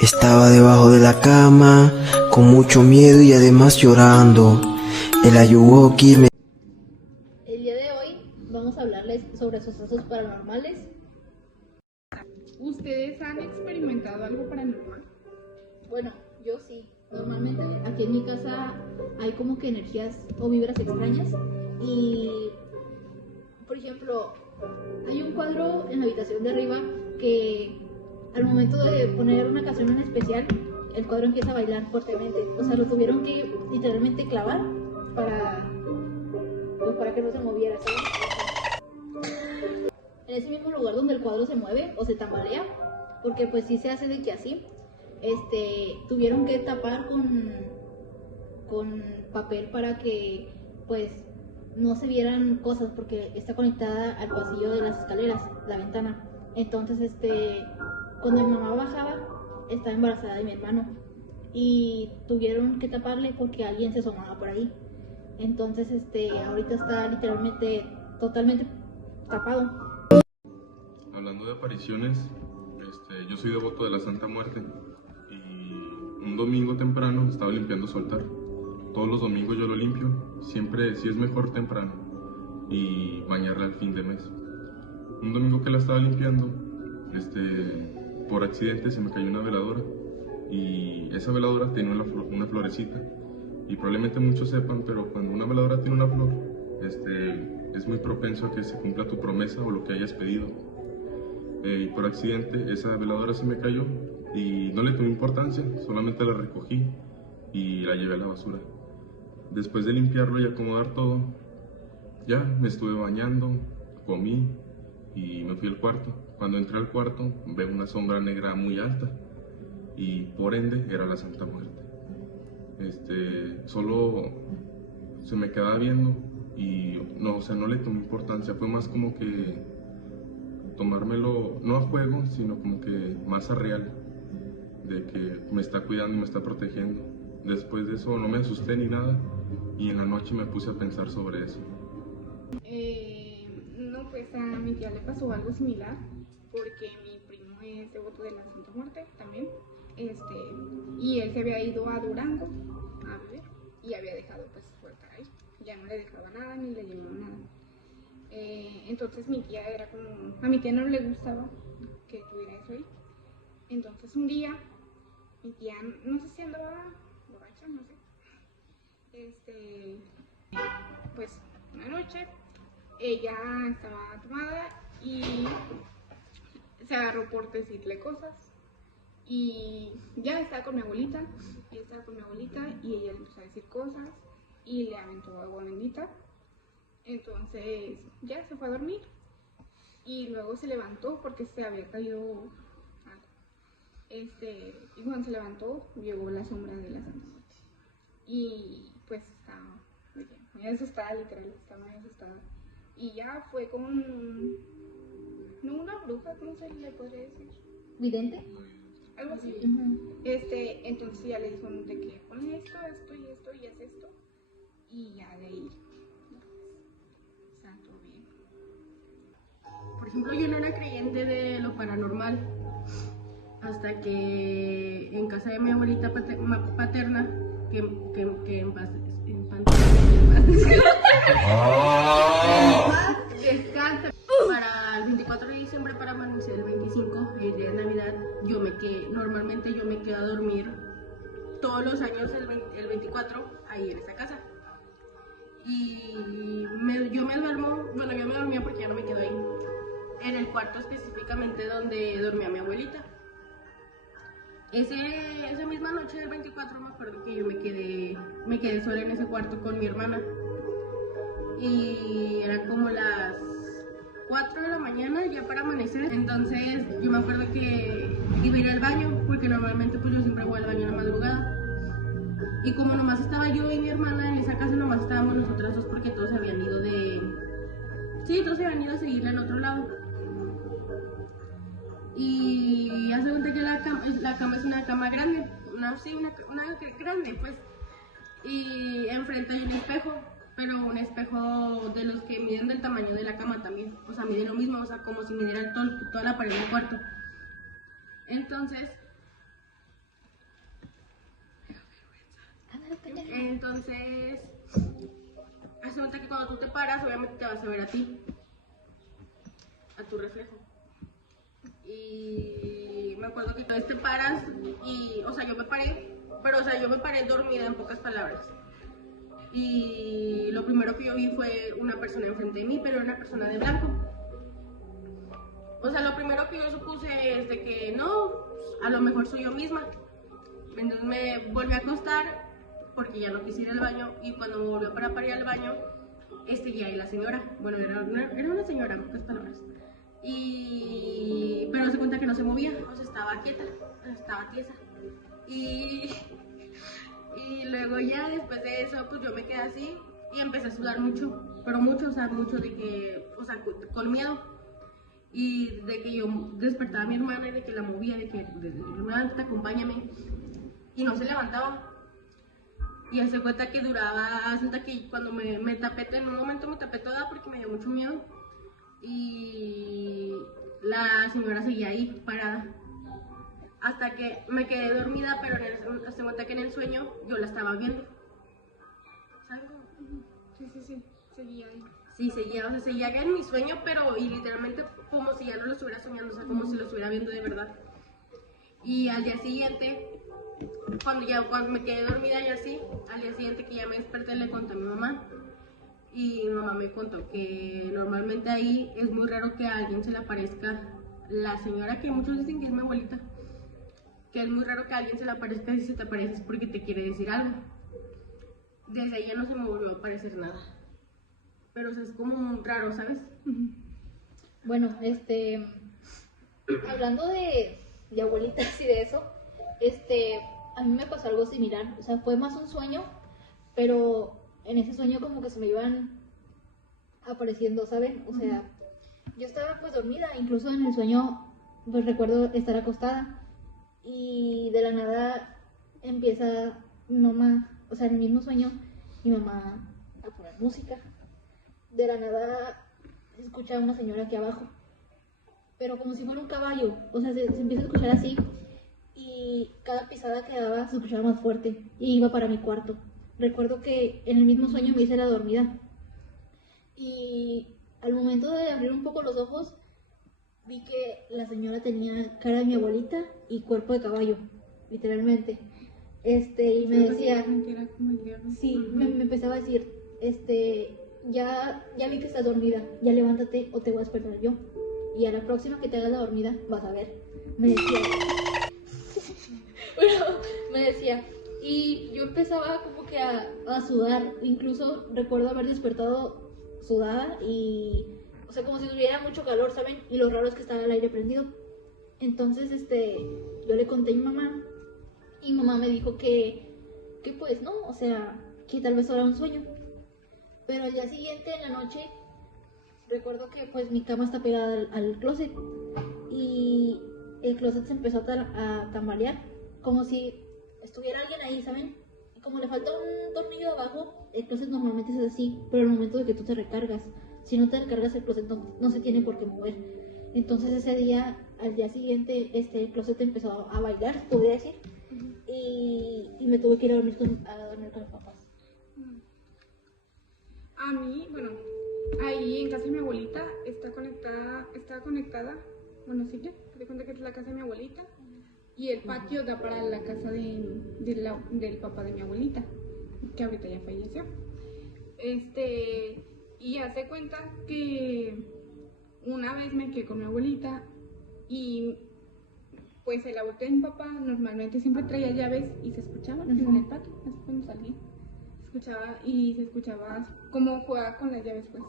Estaba debajo de la cama, con mucho miedo y además llorando. El Ayuwoki me... El día de hoy vamos a hablarles sobre sucesos paranormales. ¿Ustedes han experimentado algo paranormal? Bueno, yo sí. Normalmente aquí en mi casa hay como que energías o vibras extrañas y, por ejemplo, hay un cuadro en la habitación de arriba que al momento de poner una canción en especial, el cuadro empieza a bailar fuertemente. O sea, lo tuvieron que literalmente clavar para, pues, para que no se moviera, ¿sabes? En ese mismo lugar donde el cuadro se mueve o se tambalea, porque pues sí se hace de que así, tuvieron que tapar con papel para que pues no se vieran cosas, porque está conectada al pasillo de las escaleras, la ventana. Entonces, cuando mi mamá bajaba, estaba embarazada de mi hermano y tuvieron que taparle porque alguien se asomaba por ahí. Entonces, ahorita está literalmente totalmente tapado. Hablando de apariciones, yo soy devoto de la Santa Muerte y un domingo temprano estaba limpiando su altar. Todos los domingos yo lo limpio, siempre si es mejor temprano y bañarla al fin de mes. Un domingo que la estaba limpiando, por accidente se me cayó una veladora y esa veladora tiene una florecita y probablemente muchos sepan, pero cuando una veladora tiene una flor, es muy propenso a que se cumpla tu promesa o lo que hayas pedido. Y por accidente esa veladora se me cayó y no le tomé importancia, solamente la recogí y la llevé a la basura. Después de limpiarlo y acomodar todo, ya me estuve bañando, comí y me fui al cuarto. Cuando entré al cuarto veo una sombra negra muy alta y por ende era la Santa Muerte. Solo se me quedaba viendo y no, o sea, no le tomé importancia, fue más como que tomármelo, no a juego, sino como que más a real, de que me está cuidando y me está protegiendo. Después de eso no me asusté ni nada y en la noche me puse a pensar sobre eso. No, pues a mi tía le pasó algo similar, porque mi primo es devoto de la Santa Muerte también, y él se había ido a Durango a vivir y había dejado pues su altar ahí, ya no le dejaba nada ni le llevaba nada. Entonces mi tía era como, a mi tía no le gustaba que tuviera eso ahí. Entonces un día mi tía, no sé si andaba borracha, no sé, pues una noche ella estaba tomada y se agarró por decirle cosas y ya estaba con mi abuelita, ella estaba con mi abuelita y ella le empezó a decir cosas y le aventó agua bendita. Entonces ya se fue a dormir y luego se levantó porque se había caído algo. Y cuando se levantó vio la sombra de la Santa Muerte y pues estaba muy asustada, literal, estaba muy asustada. Y ya fue con, no una bruja, ¿cómo se le podría decir? ¿Vidente? Algo así. Entonces ya le dijo de que pon esto, esto y esto y haz esto y ya de ahí. Por ejemplo, yo no era creyente de lo paranormal hasta que en casa de mi abuelita paterna, que en paz descansa, para el 24 de diciembre, para amanecer el 25, el día de Navidad, normalmente yo me quedo a dormir todos los años el 24 ahí en esa casa. Y yo me dormía porque ya no me quedo ahí, en el cuarto específicamente donde dormía mi abuelita. Esa misma noche del 24 me acuerdo que yo me quedé sola en ese cuarto con mi hermana y eran como las 4 de la mañana ya para amanecer. Entonces yo me acuerdo que iba a ir al baño porque normalmente pues yo siempre voy al baño en la madrugada. Y como nomás estaba yo y mi hermana en esa casa, nomás estábamos nosotras dos porque todos se habían ido todos se habían ido a seguirla en otro lado. Y hace cuenta que la cama es una cama grande, una grande pues. Y enfrente hay un espejo, pero un espejo de los que miden del tamaño de la cama también. O sea, mide lo mismo, o sea, como si midieran toda la pared del cuarto. Entonces, hace cuenta que cuando tú te paras, obviamente te vas a ver a ti, a tu reflejo. Y me acuerdo que entonces te paras y, o sea, yo me paré, pero, o sea, yo me paré dormida en pocas palabras. Y lo primero que yo vi fue una persona enfrente de mí, pero era una persona de blanco. O sea, lo primero que yo supuse es de que no, a lo mejor soy yo misma. Entonces me volví a acostar porque ya no quise ir al baño, y cuando me volvió para ir al baño, ya ahí la señora, bueno, era una señora, en pocas palabras. Pero se cuenta que no se movía, o sea, estaba quieta, estaba tiesa. Y luego ya después de eso, pues yo me quedé así y empecé a sudar mucho, pero mucho, o sea, mucho de que, o sea, con miedo. Y de que yo despertaba a mi hermana y de que la movía, de que levántate, acompáñame. Y no se levantaba. Y hace cuenta que duraba, hasta que cuando me tapé, en un momento me tapé toda porque me dio mucho miedo. Y la señora seguía ahí, parada. Hasta que me quedé dormida, pero hace cuenta que en el sueño yo la estaba viendo. ¿Sabes? Sí, seguía ahí. Sí, seguía, o sea, seguía en mi sueño, pero y literalmente como si ya no lo estuviera soñando, o sea, como si lo estuviera viendo de verdad. Y al día siguiente, cuando me quedé dormida y así, al día siguiente que ya me desperté, le conté a mi mamá. Y mi mamá me contó que normalmente ahí es muy raro que a alguien se le aparezca la señora, que muchos dicen que es mi abuelita, que es muy raro que a alguien se le aparezca, y si se te aparece es porque te quiere decir algo. Desde ahí ya no se me volvió a aparecer nada. Pero o sea, es como raro, ¿sabes? Bueno, hablando de abuelitas y de eso, a mí me pasó algo similar. O sea, fue más un sueño, pero en ese sueño como que se me iban apareciendo, ¿saben? O sea, yo estaba pues dormida, incluso en el sueño pues recuerdo estar acostada y de la nada empieza mi mamá, o sea, en el mismo sueño, mi mamá a poner música. De la nada se escucha una señora aquí abajo, pero como si fuera un caballo, o sea, se empieza a escuchar así, y cada pisada que daba se escuchaba más fuerte, y iba para mi cuarto. Recuerdo que en el mismo sueño me hice la dormida, y al momento de abrir un poco los ojos, vi que la señora tenía cara de mi abuelita y cuerpo de caballo, literalmente. Y me decía, sí, me empezaba a decir, ya vi que estás dormida, ya levántate o te voy a despertar yo. Y a la próxima que te hagas la dormida, vas a ver. Me decía. Bueno, me decía. Y yo empezaba como que a sudar. Incluso recuerdo haber despertado sudada y, o sea, como si tuviera mucho calor, ¿saben? Y lo raro es que estaba el aire prendido. Entonces, yo le conté a mi mamá. Y mamá me dijo que pues no, o sea, que tal vez era un sueño. Pero al día siguiente, en la noche, recuerdo que pues mi cama está pegada al closet y el closet se empezó a tambalear, como si estuviera alguien ahí, ¿saben? Y como le falta un tornillo abajo, el closet normalmente es así, pero al momento de que tú te recargas, si no te recargas el closet no se tiene por qué mover. Entonces ese día, al día siguiente, el closet empezó a bailar, podría decir, y me tuve que ir a dormir con mis papás. A mí, bueno, ahí en casa de mi abuelita está conectada, bueno, sí, te cuenta que es la casa de mi abuelita y el patio da para la casa del papá de mi abuelita, que ahorita ya falleció. Y hace cuenta que una vez me quedé con mi abuelita y pues el auto de mi papá normalmente siempre traía llaves y se escuchaban en el patio, así cuando salí. Se escuchaba cómo jugaba con las llaves, pues.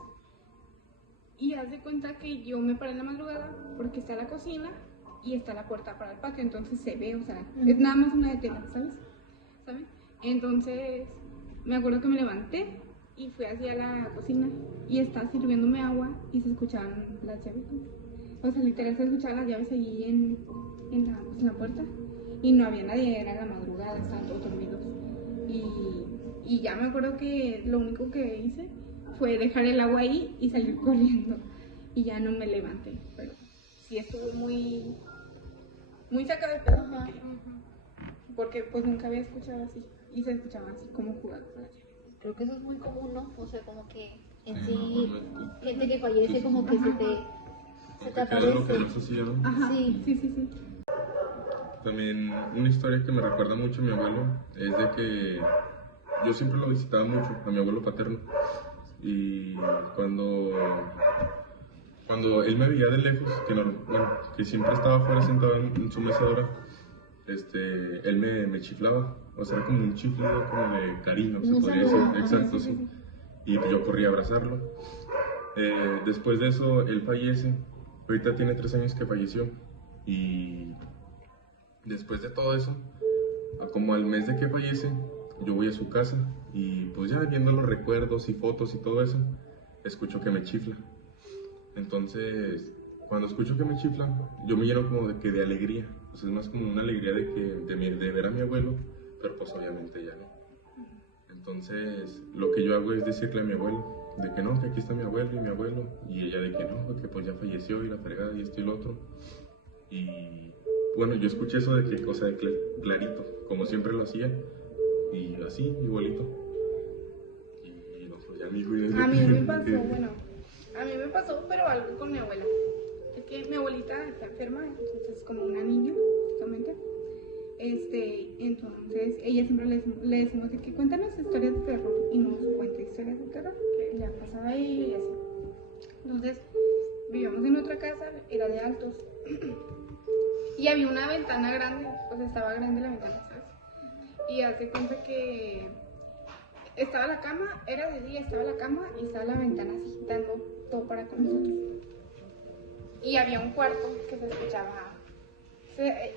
Y haz de cuenta que yo me paré en la madrugada porque está la cocina y está la puerta para el patio, entonces se ve, o sea, es nada más una de tela, ¿sabes? Entonces me acuerdo que me levanté y fui hacia la cocina y estaba sirviéndome agua y se escuchaban las llaves, o sea, literal se escuchaban las llaves allí en la puerta y no había nadie, era la madrugada, estaban todos dormidos. Y ya me acuerdo que lo único que hice fue dejar el agua ahí y salir corriendo. Y ya no me levanté. Pero sí estuve muy muy sacado de pedo. Ajá. Porque pues nunca había escuchado así. Y se escuchaba así como jugando con las llaves. Creo que eso es muy común, ¿no? O sea, como que en Sí, sí, normalmente. gente que fallece como que se te Aunque era lo que aparece. más hacía, ¿no? Ajá. Sí. Sí. También una historia que me recuerda mucho a mi abuelo es de que yo siempre lo visitaba mucho, a mi abuelo paterno. Y cuando él me veía de lejos, que siempre estaba afuera sentado en su mecedora, él me chiflaba. O sea, era como un chiflido como de cariño, se Un podría decir. saludo, ajá, Exacto, sí. sí. Y yo corría a abrazarlo. Después de eso, él fallece. Ahorita tiene 3 años que falleció. Y después de todo eso, como al mes de que fallece, yo voy a su casa y pues ya viendo los recuerdos y fotos y todo eso, escucho que me chifla. Entonces, cuando escucho que me chifla, yo me lleno como de alegría. O sea, es más como una alegría de ver a mi abuelo, pero pues obviamente ya no. Entonces, lo que yo hago es decirle a mi abuelo, de que no, que aquí está mi abuelo, y ella de que no, que pues ya falleció y la fregada y esto y lo otro. Y bueno, yo escuché eso de que, o sea, clarito, como siempre lo hacía, y así, igualito. Y no, pues ya mi hijo... A mí me pasó, pero algo con mi abuela. Es que mi abuelita está enferma, entonces como una niña, prácticamente. Entonces ella siempre le decimos de que cuéntanos historias de terror y nos cuenta historias de terror que le han pasado a ella y así. Entonces vivíamos en otra casa, era de altos y había una ventana grande, pues estaba grande la ventana, ¿sabes? Y hace cuenta que estaba la cama, era de día, estaba la cama y estaba la ventana así dando todo para con nosotros. Y había un cuarto que se escuchaba.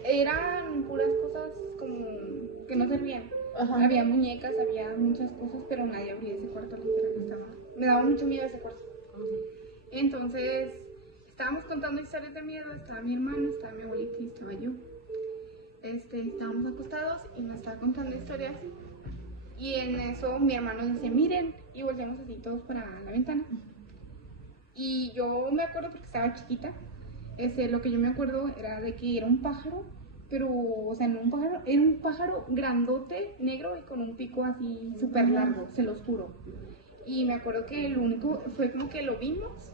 Eran puras cosas como que no servían. Ajá. Había muñecas, había muchas cosas, pero nadie abría ese cuarto, literal, estaba. Me daba mucho miedo ese cuarto. Entonces, estábamos contando historias de miedo, estaba mi hermano, estaba mi abuelita y estaba yo. Estábamos acostados y nos estaba contando historias. Y en eso mi hermano dice, miren, y volteamos así todos para la ventana. Y yo me acuerdo porque estaba chiquita. Lo que yo me acuerdo era de que era un pájaro, pero, o sea, no un pájaro, era un pájaro grandote, negro y con un pico así súper largo, se los juro. Y me acuerdo que lo único fue como que lo vimos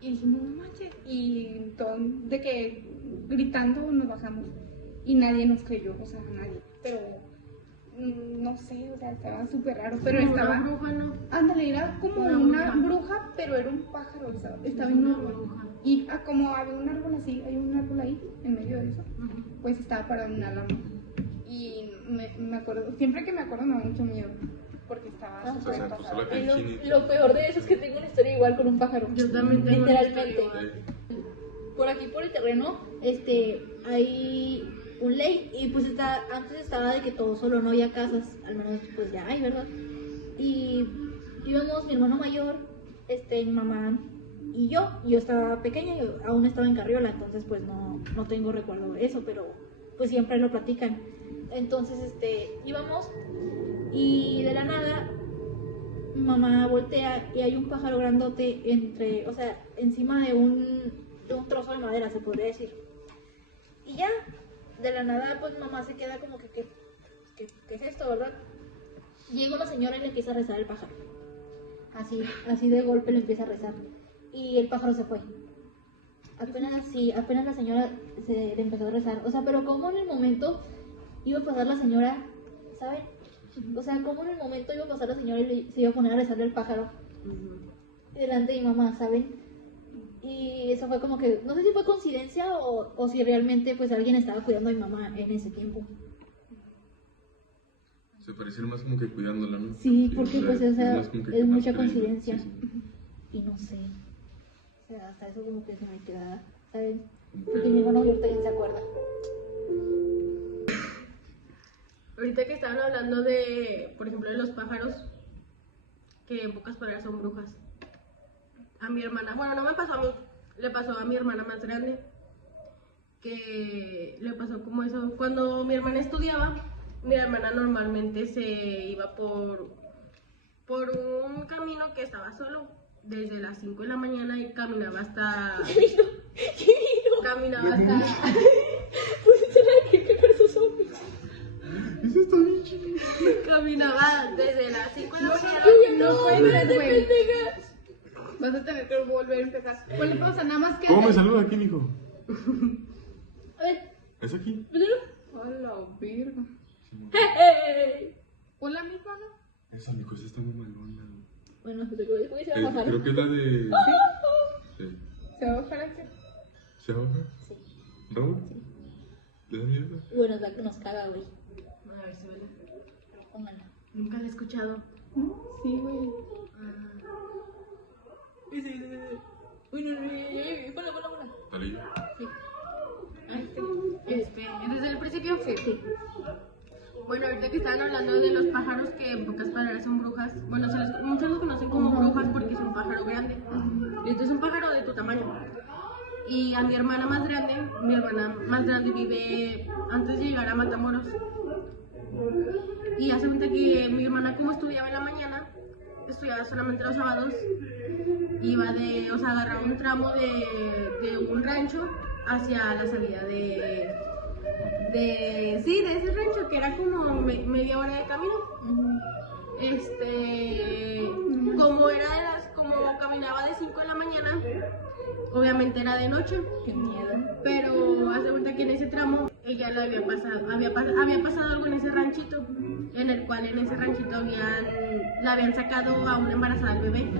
y dijimos, no manches, y todo, de que gritando nos bajamos y nadie nos creyó, o sea, nadie, pero no sé, o sea, estaba súper raro, pero Como estaba... una bruja, ¿no? Ándale, era como una bruja, pero era un pájaro, estaba enorme. Y como había un árbol así, hay un árbol ahí, en medio de eso, pues estaba parado en una lama. Y me acuerdo, siempre que me acuerdo me da mucho miedo, porque estaba Ah, súper se puso pasado. la piel Lo, chinita. lo peor de eso es que tengo una historia igual con un pájaro. Yo también tengo una Literalmente. historia igual. Por aquí, por el terreno, hay un lake y pues antes estaba de que todo solo, no había casas, al menos pues ya hay, ¿verdad? Y íbamos mi hermano mayor, mi mamá y yo estaba pequeña, yo aún estaba en Carriola, entonces pues no tengo recuerdo de eso, pero pues siempre lo platican. Entonces íbamos y de la nada mi mamá voltea y hay un pájaro grandote encima de un trozo de madera, se podría decir. Y ya, de la nada, pues mamá se queda como que ¿qué es esto, verdad? Llega una señora y le empieza a rezar al pájaro. Así de golpe le empieza a rezar. Y el pájaro se fue. Apenas la señora le empezó a rezar. O sea, pero como en el momento iba a pasar la señora, ¿saben? O sea, como en el momento iba a pasar la señora y se iba a poner a rezarle al pájaro delante de mi mamá, ¿saben? Y eso fue como que, no sé si fue coincidencia o si realmente pues alguien estaba cuidando a mi mamá en ese tiempo. Se pareciera más como que cuidándola, ¿no? Sí, porque pues más como que es más mucha creíble. coincidencia. Sí, sí. Y no sé. O sea, hasta eso como que se me queda, ¿saben? Porque mi hermano mayor también se acuerda. Ahorita que estaban hablando de, por ejemplo, de los pájaros, que en pocas palabras son brujas. A mi hermana, bueno, no me pasó a mí, le pasó a mi hermana más grande, que le pasó como eso. Cuando mi hermana estudiaba, mi hermana normalmente se iba por un camino que estaba solo, desde las 5 de la mañana y caminaba hasta... Caminaba hasta... mi mamá desde las 5 de la mañana. No puedes, güey. Vas a tener que volver a empezar. ¿Cuál le pasa? Nada más que. ¿Cómo me saluda aquí, mijo? A ver, ¿Es aquí? primero. Hola, virga. Hola, mi pana. Esa, mijo, esa está muy malona. Bueno, pues creo que se va a bajar. Creo que es la de... Sí. ¿Se va a bajar aquí? ¿Se va a bajar? Sí. ¿Raúl? ¿Le da miedo? Bueno, es la que nos caga, güey. A ver si me Pónganla. Nunca la he escuchado. Sí, güey. Uy, no, ponla. Dale yo. ¿Desde el principio? Sí. Bueno, ahorita que estaban hablando de los pájaros que en pocas palabras son brujas, bueno, muchos los conocen como brujas porque es un pájaro grande. Y este es un pájaro de tu tamaño. Y a mi hermana más grande vive antes de llegar a Matamoros. Y hace cuenta que mi hermana, como estudiaba en la mañana, estudiaba solamente los sábados, agarraba un tramo de un rancho hacia la salida de ese rancho, que era como media hora de camino. Como caminaba de 5 de la mañana, obviamente era de noche. Qué miedo. Pero hace cuenta que en ese tramo ella había pasado algo en ese ranchito, en el cual en ese ranchito la habían sacado a una embarazada al bebé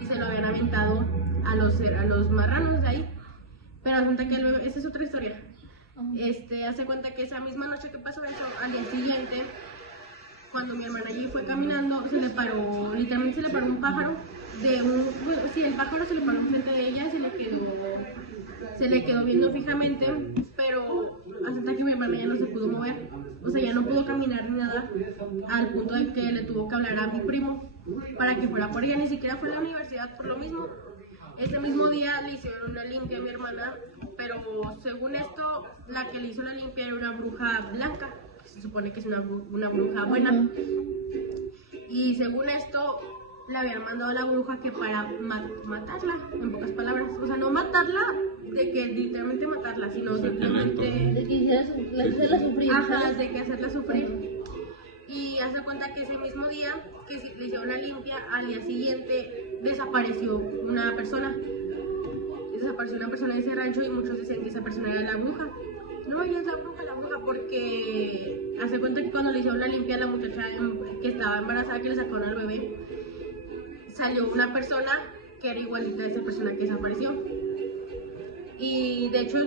y se lo habían aventado a los marranos de ahí. Pero hace cuenta que el bebé, esa es otra historia. Hace cuenta que esa misma noche que pasó eso, al día siguiente, cuando mi hermana allí fue caminando, literalmente se le paró un pájaro el pájaro se le paró enfrente de ella y se le quedó viendo fijamente, pero hasta que mi hermana ya no se pudo mover, o sea, ya no pudo caminar ni nada, al punto de que le tuvo que hablar a mi primo para que fuera por ella, ni siquiera fue a la universidad por lo mismo. Ese mismo día le hicieron una limpia a mi hermana, pero según esto, la que le hizo la limpia era una bruja blanca, que se supone que es una bruja buena. Y según esto, le habían mandado a la bruja que para matarla, en pocas palabras. O sea, no matarla de que literalmente matarla, sino simplemente De que hacerla sufrir. ajá, de que hacerla sufrir. Y hace cuenta que ese mismo día que le hicieron la limpia, al día siguiente desapareció una persona. Desapareció una persona de ese rancho y muchos decían que esa persona era la bruja. No, ella es la bruja, porque hace cuenta que cuando le hicieron la limpia a la muchacha que estaba embarazada, que le sacaron al bebé, salió una persona que era igualita a esa persona que desapareció. Y de hecho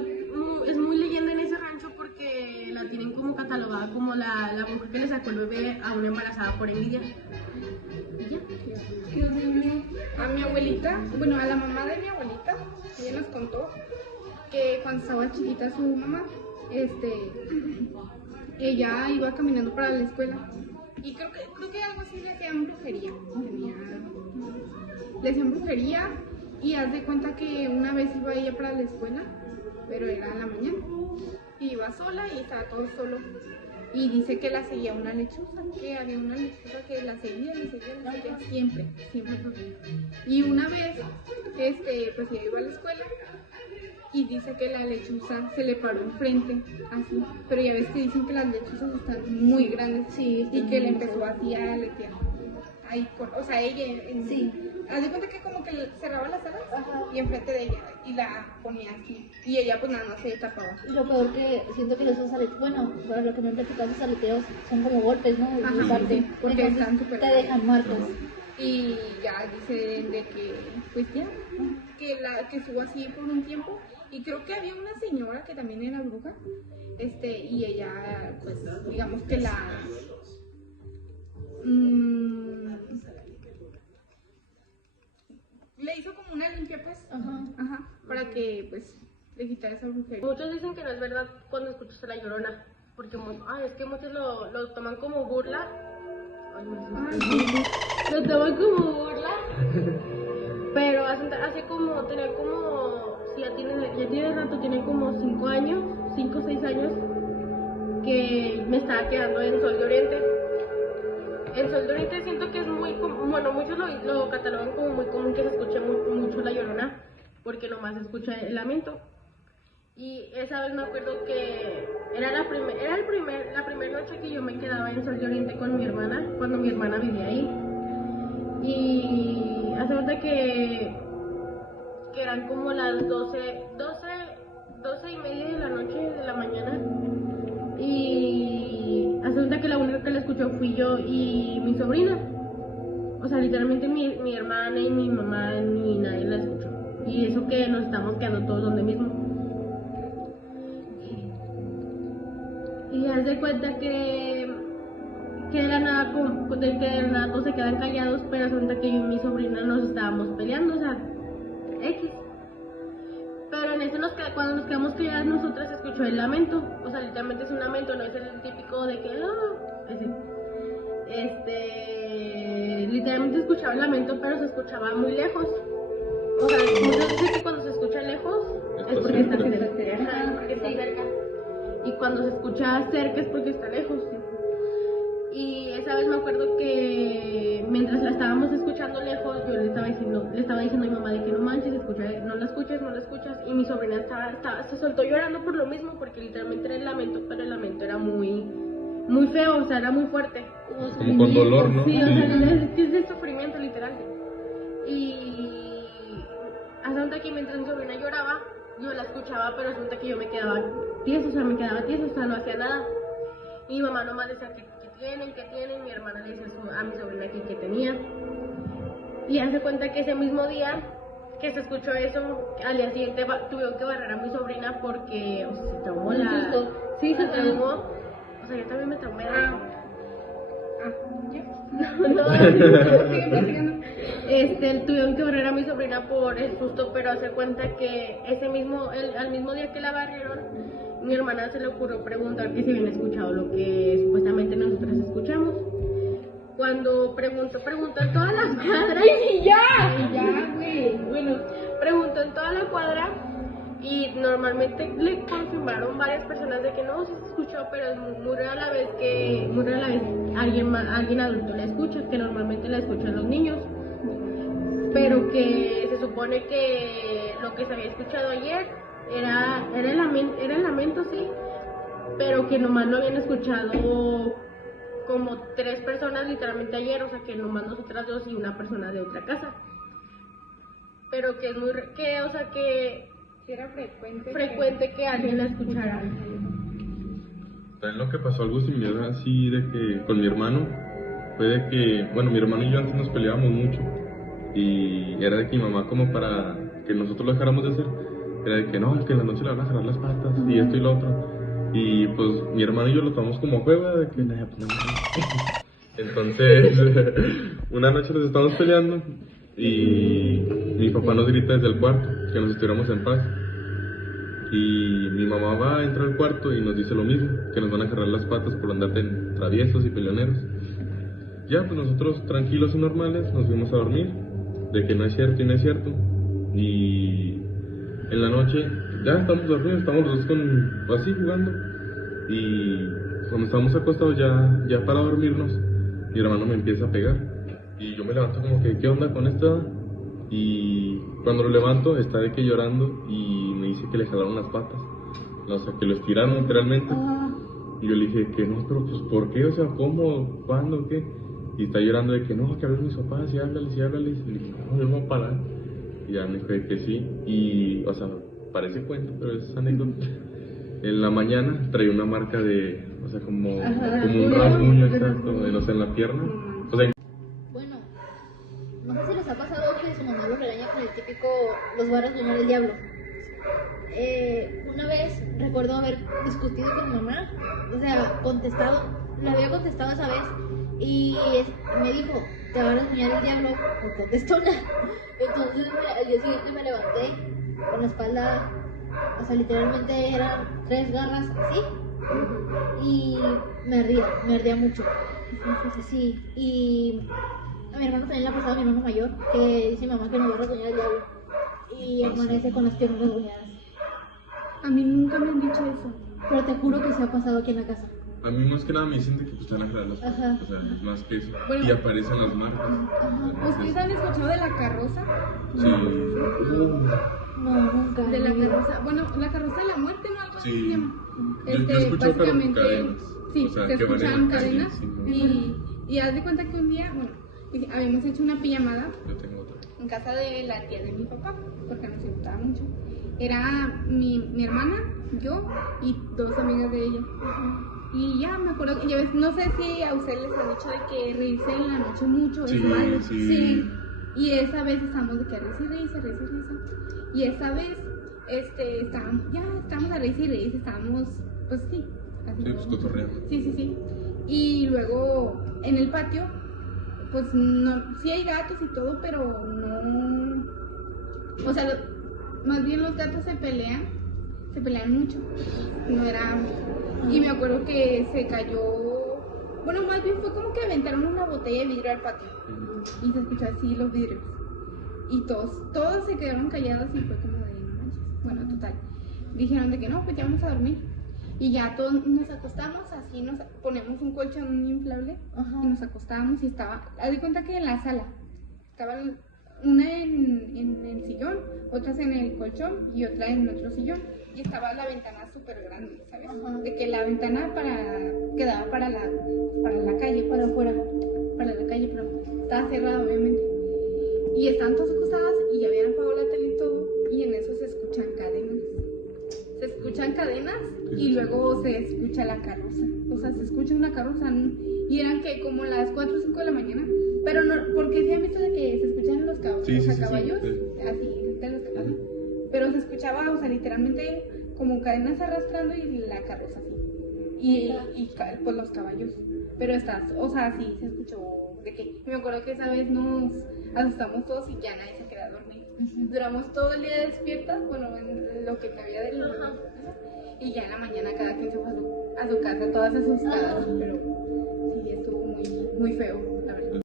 es muy leyenda en ese rancho porque la tienen como catalogada como la bruja que le sacó el bebé a una embarazada por envidia. ¿Y ya? Dios mío. A mi abuelita, bueno, a la mamá de mi abuelita, ella nos contó que cuando estaba chiquita su mamá, ella iba caminando para la escuela y creo que algo así le hacían brujería. Le hacían brujería y haz de cuenta que una vez iba ella para la escuela, pero era en la mañana, y iba sola y estaba todo solo. Y dice que la seguía una lechuza, que había una lechuza que la seguía siempre. Y una vez, pues ella iba a la escuela y dice que la lechuza se le paró enfrente, así. Pero ya ves que dicen que las lechuzas están muy grandes, sí, y que le empezó así a aletear. Ahí, o sea, ella sí. Haz de cuenta que como que cerraba las alas y enfrente de ella y la ponía así. Y ella pues nada más se tapaba. Y lo peor que siento que los aleteos, bueno, por lo que me han platicado, los aleteos son como golpes, ¿no? Ajá, sí, porque entonces están súper te dejan marcas. Y ya dicen de que, pues ya, que estuvo así por un tiempo. Y creo que había una señora que también era bruja, y ella, pues, digamos que le hizo como una limpia, pues, para que, pues, le quitara esa brujería. Muchos dicen que no es verdad cuando escuchas a la Llorona, porque es que muchos lo toman como burla. Lo toman como burla, pero hace como, tenía como, si ya tiene rato, tiene como 5 o 6 años, que me estaba quedando en Sol de Oriente. En Sol de Oriente siento que es muy común, bueno, muchos lo catalogan como muy común que se escuche mucho la Llorona, porque nomás se escucha el lamento. Y esa vez me acuerdo que era la primera noche que yo me quedaba en Sol de Oriente con mi hermana, cuando mi hermana vivía ahí. Y hace cuenta que eran como las 12 y media de la noche, de la mañana. Y hace cuenta que la única que la escuchó fui yo y mi sobrina. O sea, literalmente mi hermana y mi mamá ni nadie la escuchó. Y eso que nos estamos quedando todos donde mismo. Y haz de cuenta que de la nada todos se quedan callados, pero haz de cuenta que yo y mi sobrina nos estábamos peleando, o sea, X. Pero en eso cuando nos quedamos calladas, nosotras escuchó el lamento. O sea, literalmente es un lamento, no es el típico de que literalmente escuchaba el lamento, pero se escuchaba muy lejos. O sea, muchas veces que cuando se escucha lejos es porque está cerca. Y cuando se escucha cerca es porque está lejos. Y esa vez me acuerdo que mientras la estábamos escuchando lejos, yo le estaba diciendo a mi mamá de que no manches, no la escuchas. Y mi sobrina se soltó llorando por lo mismo, porque literalmente era el lamento, pero el lamento era muy, muy feo, o sea, era muy fuerte. Como con dolor, ¿no? Sí, o sea, es de sufrimiento literal. Y hasta que mientras mi sobrina lloraba, yo la escuchaba, pero resulta que yo me quedaba tiesa, o sea, no hacía nada. Y mi mamá nomás decía que tienen, mi hermana le decía a mi sobrina que tenía. Y hace cuenta que ese mismo día que se escuchó eso, al día siguiente tuvieron que barrer a mi sobrina porque se traumó Sí, se traumó. O sea, yo también me traumé. Tuvieron que barrer a mi sobrina por el susto, pero hace cuenta que al mismo día que la barrieron, mi hermana se le ocurrió preguntar que si habían escuchado lo que supuestamente nosotros escuchamos. Cuando preguntó en toda la cuadra y ya, güey. Bueno, preguntó en toda la cuadra y normalmente le confirmaron varias personas de que no, sí se escuchó, pero es muy rara la vez alguien adulto la escucha, que normalmente la escuchan los niños. Pero que se supone que lo que se había escuchado ayer era el lamento, sí, pero que nomás lo habían escuchado como 3 personas literalmente ayer, o sea que nomás nosotras 2 y una persona de otra casa. Pero que es que era frecuente que alguien la escuchara. También lo que pasó algo similar así de que con mi hermano fue de que, bueno, mi hermano y yo antes nos peleábamos mucho y era de que mi mamá, como para que nosotros lo dejáramos de hacer, era de que no, que en la noche le van a jalar las patas y esto y lo otro. Y pues mi hermano y yo lo tomamos como juego de que nada, pues no. Entonces, una noche nos estábamos peleando y mi papá nos grita desde el cuarto que nos estuviéramos en paz. Y mi mamá va a entrar al cuarto y nos dice lo mismo, que nos van a jalar las patas por andar en traviesos y peleoneros. Ya, pues nosotros tranquilos y normales nos fuimos a dormir, de que no es cierto y no es cierto. Y en la noche ya estamos dormidos, estamos los dos así jugando. Y cuando estamos acostados ya para dormirnos, mi hermano me empieza a pegar. Y yo me levanto como que, ¿qué onda con esta? Y cuando lo levanto está de que llorando y me dice que le jalaron las patas. O sea, que lo estiraron literalmente. Y yo le dije que no, pero pues ¿por qué? O sea, ¿cómo? ¿Cuándo? ¿Qué? Y está llorando de que no, que hablen mis papás y háblales. Y le dije, no, yo no voy a parar. Y ya me dijo que sí. Y, o sea, parece cuento, pero es anécdota. En la mañana traía una marca de, o sea, como un rasguño exacto, o sea, en la pierna. O sea, bueno, no sé si les ha pasado que su mamá los regaña con el típico, los va a rasguñar el diablo. Una vez recuerdo haber discutido con mi mamá, o sea, le había contestado esa vez y me dijo, te va a rasguñar el diablo, no contestó nada. Entonces al día siguiente me levanté con la espalda, o sea, literalmente eran 3 garras así y me ardía mucho. Sí, y a mi hermano también le ha pasado, a mi hermano mayor, que dice mamá que nos va a rasguñar el diablo y amanece con las piernas rasguñadas. A mí nunca me han dicho eso. Pero te juro que se ha pasado aquí en la casa. a mí más que nada me dicen de que pues, te van a jalar las patas, o sea, es más que eso. Bueno, y aparecen las marcas. ¿Ustedes han escuchado de la carroza? Sí. No, nunca. De la carroza, bueno, la carroza de la muerte, ¿no? Algo así se llama. Yo escucho básicamente, cadenas. sí, o sea, se que van en escuchan la calle, cadenas sí. Y haz de cuenta que un día, bueno, habíamos hecho una pijamada Yo tengo otra. en casa de la tía de mi papá, porque nos gustaba mucho. Era mi hermana, yo y dos amigas de ella. Y ya me acuerdo, ya ves, no sé si a ustedes les han dicho de que reírse en la noche mucho es malo. Sí. Y esa vez estábamos de que reírse. Y esa vez, estábamos a reírse, estábamos, pues sí. Así Sí, pues cotorreando. Sí. Y luego en el patio, pues no, sí hay gatos y todo, pero no, o sea, más bien los gatos se pelean mucho, no era, y me acuerdo que se cayó, bueno, más bien fue como que aventaron una botella de vidrio al patio, y se escuchó así los vidrios, y todos se quedaron callados y fue como de, no manches, bueno, total, dijeron de que no, pues ya vamos a dormir. Y ya todos nos acostamos, así nos ponemos un colchón inflable y nos acostábamos y estaba, haz de cuenta que en la sala, estaban una en el sillón, otras en el colchón y otra en otro sillón. Y estaba la ventana súper grande, ¿sabes? De que la ventana quedaba para la calle, para afuera, para la calle, pero estaba cerrada obviamente. Y estaban todos acostadas y ya habían apagado la tele y todo, y en eso se escuchan cadenas y luego se escucha la carroza, o sea, se escucha una carroza, y eran que como las 4 o 5 de la mañana, pero no, porque se han visto de que se escuchan los caballos, caballos, así, de los caballos, pero se escuchaba, o sea, literalmente como cadenas arrastrando y la carroza así, y pues los caballos, pero o sea, sí, se escuchó de que, me acuerdo que esa vez nos asustamos todos y ya nadie se quedó a dormir. Duramos todo el día despiertas, bueno, en lo que cabía del y ya en la mañana cada quien se fue a su casa todas asustadas, pero sí, estuvo muy, muy feo, la verdad.